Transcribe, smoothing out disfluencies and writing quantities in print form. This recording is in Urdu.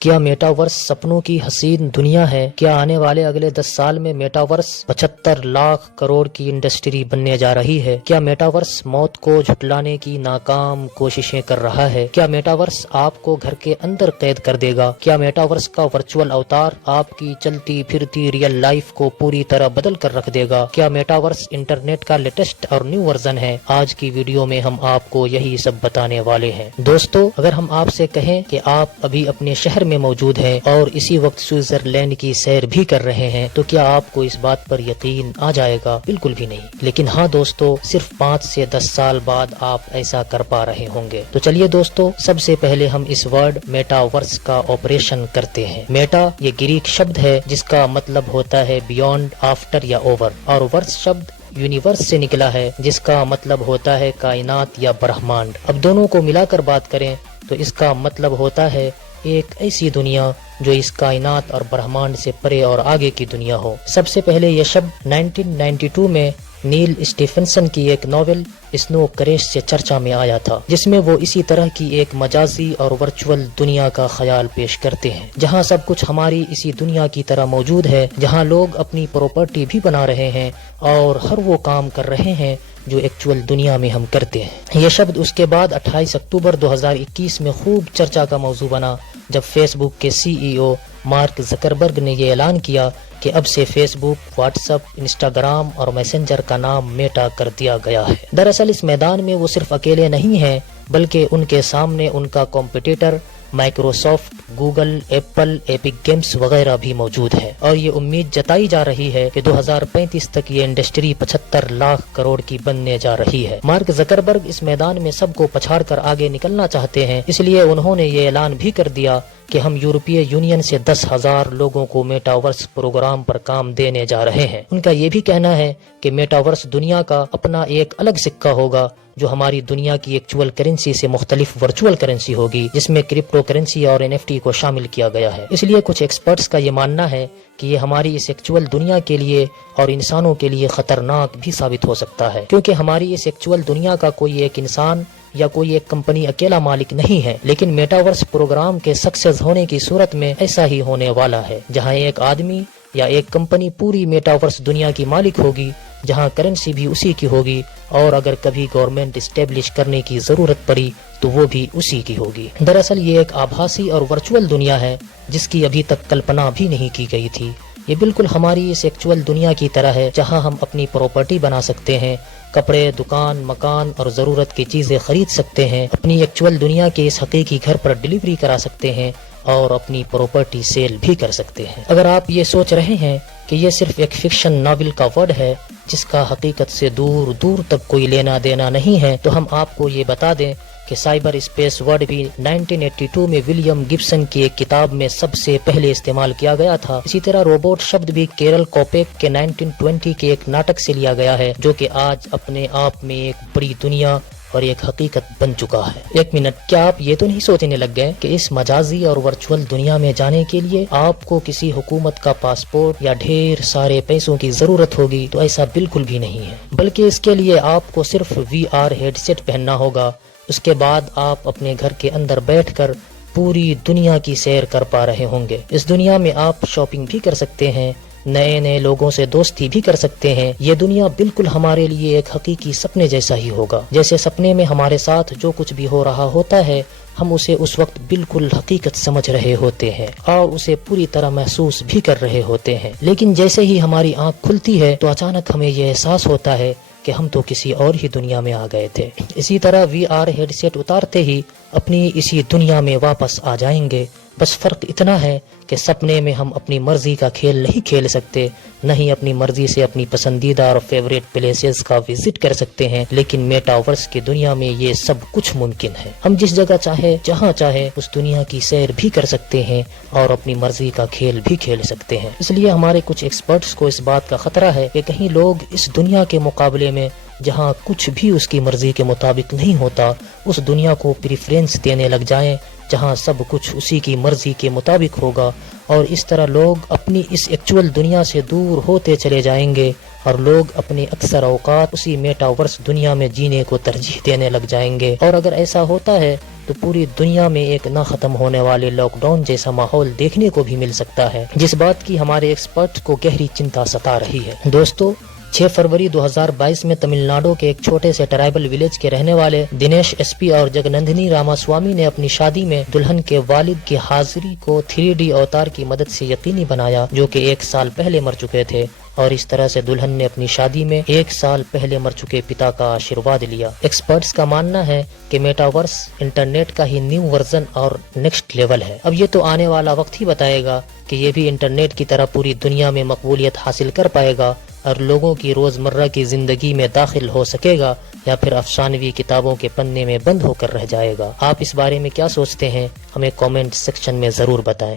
کیا میٹاورس سپنوں کی حسین دنیا ہے؟ کیا آنے والے اگلے 10 سال میں میٹاورس 75 لاکھ کروڑ کی انڈسٹری بننے جا رہی ہے؟ کیا میٹاورس موت کو جھٹلانے کی ناکام کوششیں کر رہا ہے؟ کیا میٹاورس آپ کو گھر کے اندر قید کر دے گا؟ کیا میٹاورس کا ورچوئل اوتار آپ کی چلتی پھرتی ریئل لائف کو پوری طرح بدل کر رکھ دے گا؟ کیا میٹاورس انٹرنیٹ کا لیٹسٹ اور نیو ورژن ہے؟ آج کی ویڈیو میں ہم آپ کو یہی سب بتانے والے ہیں۔ دوستو، اگر ہم آپ سے کہیں کہ آپ ابھی اپنے شہر میں موجود ہیں اور اسی وقت سوئٹزرلینڈ کی سیر بھی کر رہے ہیں تو کیا آپ کو اس بات پر یقین آ جائے گا؟ بالکل بھی نہیں۔ لیکن ہاں دوستو، صرف 5 سے 10 سال بعد آپ ایسا کر پا رہے ہوں گے۔ تو چلیے دوستو، سب سے پہلے ہم اس ورڈ میٹاورس کا آپریشن کرتے ہیں۔ میٹا یہ گریک شبد ہے جس کا مطلب ہوتا ہے بیونڈ، آفٹر یا اوور، اور ورس شبد یونیورس سے نکلا ہے جس کا مطلب ہوتا ہے کائنات یا برہمانڈ۔ اب دونوں کو ملا کر بات کریں تو اس کا مطلب ہوتا ہے ایک ایسی دنیا جو اس کائنات اور برہمانڈ سے پرے اور آگے کی دنیا ہو۔ سب سے پہلے یہ شبد 1992 میں نیل اسٹیفنسن کی ایک ناول اسنو کریش سے چرچا میں آیا تھا، جس میں وہ اسی طرح کی ایک مجازی اور ورچوئل دنیا کا خیال پیش کرتے ہیں جہاں سب کچھ ہماری اسی دنیا کی طرح موجود ہے، جہاں لوگ اپنی پراپرٹی بھی بنا رہے ہیں اور ہر وہ کام کر رہے ہیں جو ایکچوئل دنیا میں ہم کرتے ہیں۔ یہ شبد اس کے بعد 28 اکتوبر 2021 میں خوب چرچا کا موضوع بنا جب فیس بک کے CEO مارک زکربرگ نے یہ اعلان کیا کہ اب سے فیس بک، واٹس ایپ، انسٹاگرام اور میسنجر کا نام میٹا کر دیا گیا ہے۔ دراصل اس میدان میں وہ صرف اکیلے نہیں ہیں بلکہ ان کے سامنے ان کا competitor Microsoft, Google, apple, epic games وغیرہ بھی موجود ہے، اور یہ امید جتائی جا رہی ہے کہ 2035 تک یہ انڈسٹری 75 لاکھ کروڑ کی بننے جا رہی ہے۔ مارک زکربرگ اس میدان میں سب کو پچھاڑ کر آگے نکلنا چاہتے ہیں، اس لیے انہوں نے یہ اعلان بھی کر دیا کہ ہم یورپی یونین سے 10,000 لوگوں کو میٹاورس پروگرام پر کام دینے جا رہے ہیں۔ ان کا یہ بھی کہنا ہے کہ میٹاورس دنیا کا اپنا ایک الگ سکہ ہوگا جو ہماری دنیا کی ایکچوئل کرنسی سے مختلف ورچوئل کرنسی ہوگی، جس میں کرپٹو کرنسی اور NFT کو شامل کیا گیا ہے۔ اس لیے کچھ ایکسپرٹس کا یہ ماننا ہے کہ یہ ہماری اس ایکچوئل دنیا کے لیے اور انسانوں کے لیے خطرناک بھی ثابت ہو سکتا ہے، کیونکہ ہماری اس ایکچوئل دنیا کا کوئی ایک انسان یا کوئی ایک کمپنی اکیلا مالک نہیں ہے، لیکن میٹاورس پروگرام کے سکسیس ہونے کی صورت میں ایسا ہی ہونے والا ہے، جہاں ایک آدمی یا ایک کمپنی پوری میٹاورس دنیا کی مالک ہوگی، جہاں کرنسی بھی اسی کی ہوگی، اور اگر کبھی گورنمنٹ اسٹیبلش کرنے کی ضرورت پڑی تو وہ بھی اسی کی ہوگی۔ دراصل یہ ایک آبھاسی اور ورچوئل دنیا ہے جس کی ابھی تک کلپنا بھی نہیں کی گئی تھی۔ یہ بالکل ہماری اس ایکچوئل دنیا کی طرح ہے جہاں ہم اپنی پراپرٹی بنا سکتے ہیں، کپڑے، دکان، مکان اور ضرورت کی چیزیں خرید سکتے ہیں، اپنی ایکچوئل دنیا کے اس حقیقی گھر پر ڈیلیوری کرا سکتے ہیں اور اپنی پراپرٹی سیل بھی کر سکتے ہیں۔ اگر آپ یہ سوچ رہے ہیں کہ یہ صرف ایک فکشن ناول کا ورڈ ہے جس کا حقیقت سے دور دور تک کوئی لینا دینا نہیں ہے، تو ہم آپ کو یہ بتا دیں کہ سائبر اسپیس ورڈ بھی 1982 میں ولیم گبسن کی ایک کتاب میں سب سے پہلے استعمال کیا گیا تھا۔ اسی طرح روبوٹ شبد بھی کیرل کوپیک کے 1920 کے ایک ناٹک سے لیا گیا ہے جو کہ آج اپنے آپ میں ایک بڑی دنیا اور ایک حقیقت بن چکا ہے۔ ایک منٹ، کیا آپ یہ تو نہیں سوچنے لگ گئے کہ اس مجازی اور ورچوئل دنیا میں جانے کے لیے آپ کو کسی حکومت کا پاسپورٹ یا ڈھیر سارے پیسوں کی ضرورت ہوگی؟ تو ایسا بالکل بھی نہیں ہے، بلکہ اس کے لیے آپ کو صرف VR ہیڈ سیٹ پہننا ہوگا۔ اس کے بعد آپ اپنے گھر کے اندر بیٹھ کر پوری دنیا کی سیر کر پا رہے ہوں گے۔ اس دنیا میں آپ شاپنگ بھی کر سکتے ہیں، نئے نئے لوگوں سے دوستی بھی کر سکتے ہیں۔ یہ دنیا بالکل ہمارے لیے ایک حقیقی سپنے جیسا ہی ہوگا، جیسے سپنے میں ہمارے ساتھ جو کچھ بھی ہو رہا ہوتا ہے ہم اسے اس وقت بالکل حقیقت سمجھ رہے ہوتے ہیں اور اسے پوری طرح محسوس بھی کر رہے ہوتے ہیں، لیکن جیسے ہی ہماری آنکھ کھلتی ہے تو اچانک ہمیں یہ احساس ہوتا ہے کہ ہم تو کسی اور ہی دنیا میں آ گئے تھے۔ اسی طرح VR ہیڈ سیٹ اتارتے ہی اپنی اسی دنیا میں واپس آ جائیں گے، بس فرق اتنا ہے کہ سپنے میں ہم اپنی مرضی کا کھیل نہیں کھیل سکتے، نہ ہی اپنی مرضی سے اپنی پسندیدہ اور فیوریٹ پلیسز کا وزٹ کر سکتے ہیں، لیکن میٹاورس کی دنیا میں یہ سب کچھ ممکن ہے۔ ہم جس جگہ چاہے، جہاں چاہے اس دنیا کی سیر بھی کر سکتے ہیں اور اپنی مرضی کا کھیل بھی کھیل سکتے ہیں۔ اس لیے ہمارے کچھ ایکسپرٹس کو اس بات کا خطرہ ہے کہ کہیں لوگ اس دنیا کے مقابلے میں جہاں کچھ بھی اس کی مرضی کے مطابق نہیں ہوتا، اس دنیا کو پریفرنس دینے لگ جائیں جہاں سب کچھ اسی کی مرضی کے مطابق ہوگا، اور اس طرح لوگ اپنی اس ایکچوئل دنیا سے دور ہوتے چلے جائیں گے اور لوگ اپنے اکثر اوقات اسی میٹاورس دنیا میں جینے کو ترجیح دینے لگ جائیں گے۔ اور اگر ایسا ہوتا ہے تو پوری دنیا میں ایک نہ ختم ہونے والے لاک ڈاؤن جیسا ماحول دیکھنے کو بھی مل سکتا ہے، جس بات کی ہمارے ایکسپرٹ کو گہری چنتا ستا رہی ہے۔ دوستو، 6 فروری 2022 میں تمل ناڈو کے ایک چھوٹے سے ٹرائبل ولیج کے رہنے والے دنیش ایس پی اور جگنندنی راماسوامی نے اپنی شادی میں دلہن کے والد کی حاضری کو 3D اوتار کی مدد سے یقینی بنایا، جو کہ 1 سال پہلے مر چکے تھے، اور اس طرح سے دلہن نے اپنی شادی میں 1 سال پہلے مر چکے پتا کا آشیرواد لیا۔ ایکسپرٹس کا ماننا ہے کہ میٹاورس انٹرنیٹ کا ہی نیو ورژن اور نیکسٹ لیول ہے۔ اب یہ تو آنے والا وقت ہی بتائے گا کہ یہ بھی انٹرنیٹ کی طرح پوری دنیا میں مقبولیت حاصل کر پائے گا اور لوگوں کی روزمرہ کی زندگی میں داخل ہو سکے گا، یا پھر افسانوی کتابوں کے پنے میں بند ہو کر رہ جائے گا۔ آپ اس بارے میں کیا سوچتے ہیں؟ ہمیں کامنٹ سیکشن میں ضرور بتائیں۔